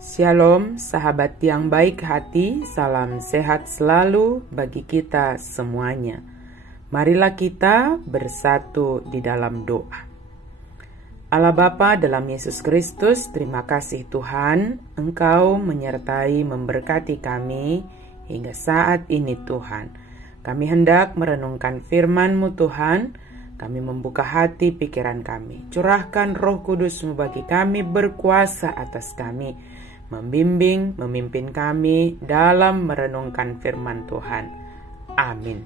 Shalom sahabat yang baik hati, salam sehat selalu bagi kita semuanya. Marilah kita bersatu di dalam doa. Allah Bapa dalam Yesus Kristus, terima kasih Tuhan, Engkau menyertai memberkati kami hingga saat ini Tuhan. Kami hendak merenungkan firman-Mu Tuhan, kami membuka hati pikiran kami. Curahkan Roh Kudus-Mu bagi kami, berkuasa atas kami, membimbing, memimpin kami dalam merenungkan firman Tuhan. Amin.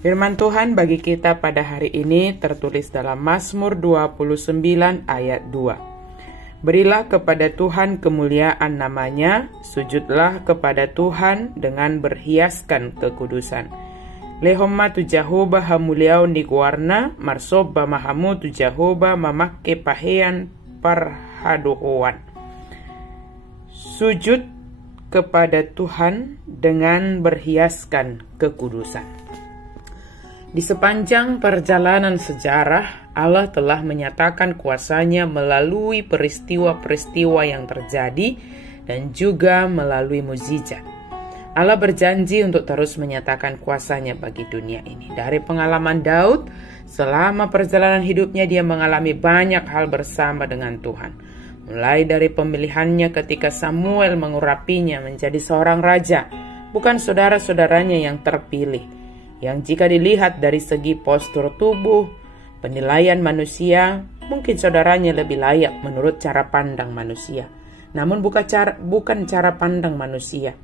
Firman Tuhan bagi kita pada hari ini tertulis dalam Mazmur 29 ayat 2. Berilah kepada Tuhan kemuliaan namanya, sujudlah kepada Tuhan dengan berhiaskan kekudusan. Lehoma tu Jehovah hamuliao ni guarna, marsoba mahamu tu Jehovah mamake pahean parhadohoan. Sujud kepada Tuhan dengan berhiaskan kekudusan. Di sepanjang perjalanan sejarah, Allah telah menyatakan kuasa-Nya melalui peristiwa-peristiwa yang terjadi dan juga melalui mukjizat. Allah berjanji untuk terus menyatakan kuasa-Nya bagi dunia ini. Dari pengalaman Daud, selama perjalanan hidupnya dia mengalami banyak hal bersama dengan Tuhan. Mulai dari pemilihannya ketika Samuel mengurapinya menjadi seorang raja, bukan saudara-saudaranya yang terpilih, yang jika dilihat dari segi postur tubuh, penilaian manusia, mungkin saudaranya lebih layak menurut cara pandang manusia. Namun bukan cara pandang manusia,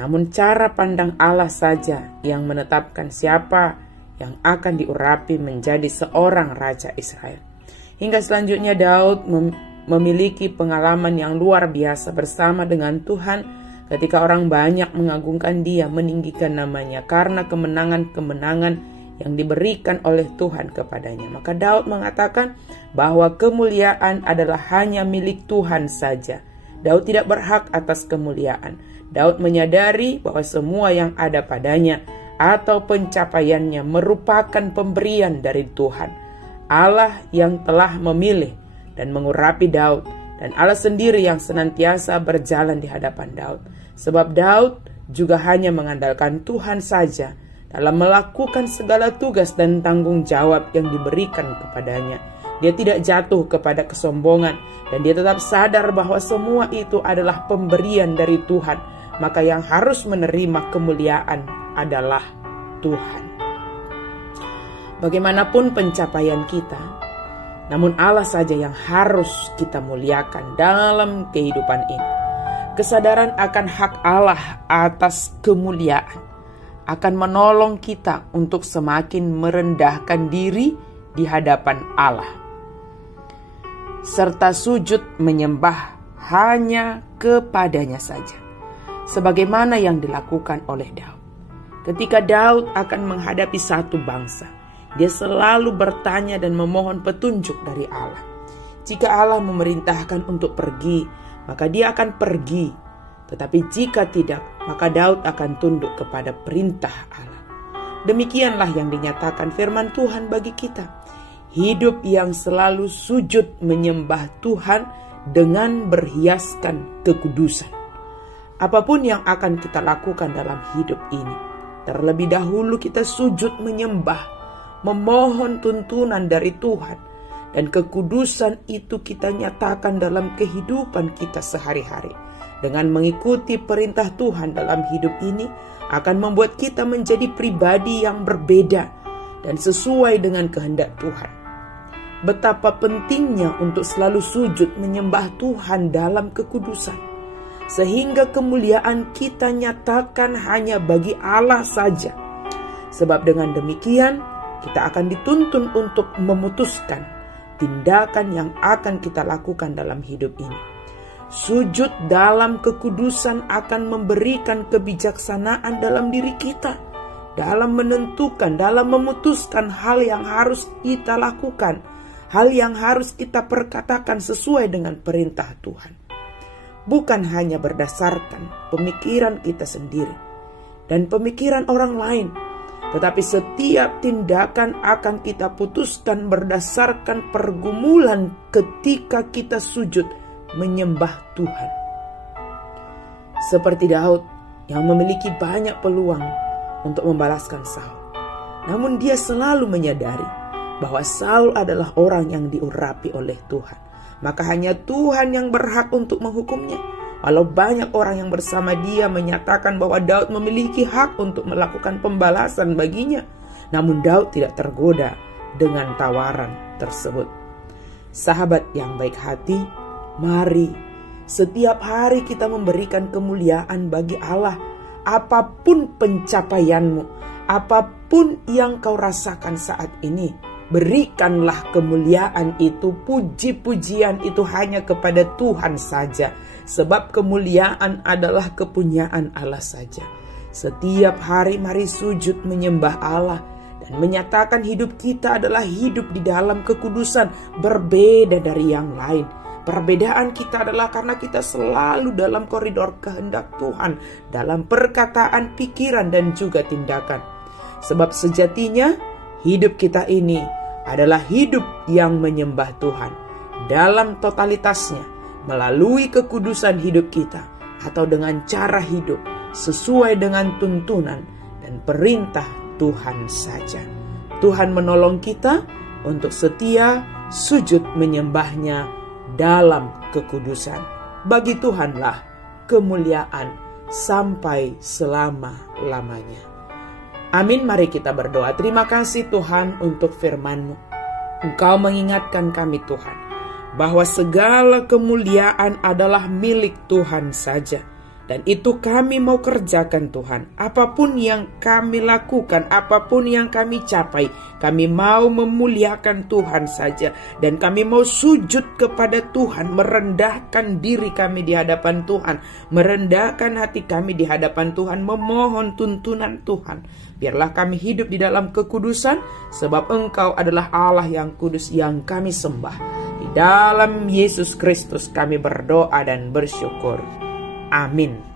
namun cara pandang Allah saja yang menetapkan siapa yang akan diurapi menjadi seorang raja Israel. Hingga selanjutnya Daud memiliki pengalaman yang luar biasa bersama dengan Tuhan ketika orang banyak mengagungkan dia, meninggikan namanya karena kemenangan-kemenangan yang diberikan oleh Tuhan kepadanya. Maka Daud mengatakan bahwa kemuliaan adalah hanya milik Tuhan saja. Daud tidak berhak atas kemuliaan. Daud menyadari bahwa semua yang ada padanya atau pencapaiannya merupakan pemberian dari Tuhan, Allah yang telah memilih dan mengurapi Daud, dan Allah sendiri yang senantiasa berjalan di hadapan Daud. Sebab Daud juga hanya mengandalkan Tuhan saja dalam melakukan segala tugas dan tanggung jawab yang diberikan kepadanya. Dia tidak jatuh kepada kesombongan, dan dia tetap sadar bahwa semua itu adalah pemberian dari Tuhan. Maka yang harus menerima kemuliaan adalah Tuhan. Bagaimanapun pencapaian kita, namun Allah saja yang harus kita muliakan dalam kehidupan ini. Kesadaran akan hak Allah atas kemuliaan akan menolong kita untuk semakin merendahkan diri di hadapan Allah, serta sujud menyembah hanya kepadanya saja, sebagaimana yang dilakukan oleh Daud. Ketika Daud akan menghadapi satu bangsa, dia selalu bertanya dan memohon petunjuk dari Allah. Jika Allah memerintahkan untuk pergi, maka dia akan pergi. Tetapi jika tidak, maka Daud akan tunduk kepada perintah Allah. Demikianlah yang dinyatakan firman Tuhan bagi kita. Hidup yang selalu sujud menyembah Tuhan dengan berhiaskan kekudusan. Apapun yang akan kita lakukan dalam hidup ini, terlebih dahulu kita sujud menyembah, memohon tuntunan dari Tuhan, dan kekudusan itu kita nyatakan dalam kehidupan kita sehari-hari. Dengan mengikuti perintah Tuhan dalam hidup ini akan membuat kita menjadi pribadi yang berbeda dan sesuai dengan kehendak Tuhan. Betapa pentingnya untuk selalu sujud menyembah Tuhan dalam kekudusan, sehingga kemuliaan kita nyatakan hanya bagi Allah saja. Sebab dengan demikian kita akan dituntun untuk memutuskan tindakan yang akan kita lakukan dalam hidup ini. Sujud dalam kekudusan akan memberikan kebijaksanaan dalam diri kita, dalam menentukan, dalam memutuskan hal yang harus kita lakukan, hal yang harus kita perkatakan sesuai dengan perintah Tuhan. Bukan hanya berdasarkan pemikiran kita sendiri dan pemikiran orang lain, tetapi setiap tindakan akan kita putuskan berdasarkan pergumulan ketika kita sujud menyembah Tuhan. seperti Daud yang memiliki banyak peluang untuk membalaskan Saul. Namun dia selalu menyadari bahwa Saul adalah orang yang diurapi oleh Tuhan. Maka hanya Tuhan yang berhak untuk menghukumnya. Walau banyak orang yang bersama dia menyatakan bahwa Daud memiliki hak untuk melakukan pembalasan baginya, namun Daud tidak tergoda dengan tawaran tersebut. Sahabat yang baik hati, mari setiap hari kita memberikan kemuliaan bagi Allah. Apapun pencapaianmu, apapun yang kau rasakan saat ini, berikanlah kemuliaan itu, puji-pujian itu hanya kepada Tuhan saja. Sebab kemuliaan adalah kepunyaan Allah saja. Setiap hari mari sujud menyembah Allah dan menyatakan hidup kita adalah hidup di dalam kekudusan, berbeda dari yang lain. Perbedaan kita adalah karena kita selalu dalam koridor kehendak Tuhan, dalam perkataan, pikiran, dan juga tindakan. Sebab sejatinya hidup kita ini adalah hidup yang menyembah Tuhan dalam totalitasnya, melalui kekudusan hidup kita, atau dengan cara hidup sesuai dengan tuntunan dan perintah Tuhan saja. Tuhan menolong kita untuk setia sujud menyembahnya dalam kekudusan. Bagi Tuhanlah kemuliaan sampai selama-lamanya. Amin. Mari kita berdoa. Terima kasih Tuhan untuk firman-Mu. Engkau mengingatkan kami Tuhan, bahwa segala kemuliaan adalah milik Tuhan saja. Dan itu kami mau kerjakan Tuhan. Apapun yang kami lakukan, apapun yang kami capai, kami mau memuliakan Tuhan saja. Dan kami mau sujud kepada Tuhan, merendahkan diri kami di hadapan Tuhan, merendahkan hati kami di hadapan Tuhan, memohon tuntunan Tuhan. Biarlah kami hidup di dalam kekudusan, sebab Engkau adalah Allah yang kudus yang kami sembah. Di dalam Yesus Kristus kami berdoa dan bersyukur. Amin.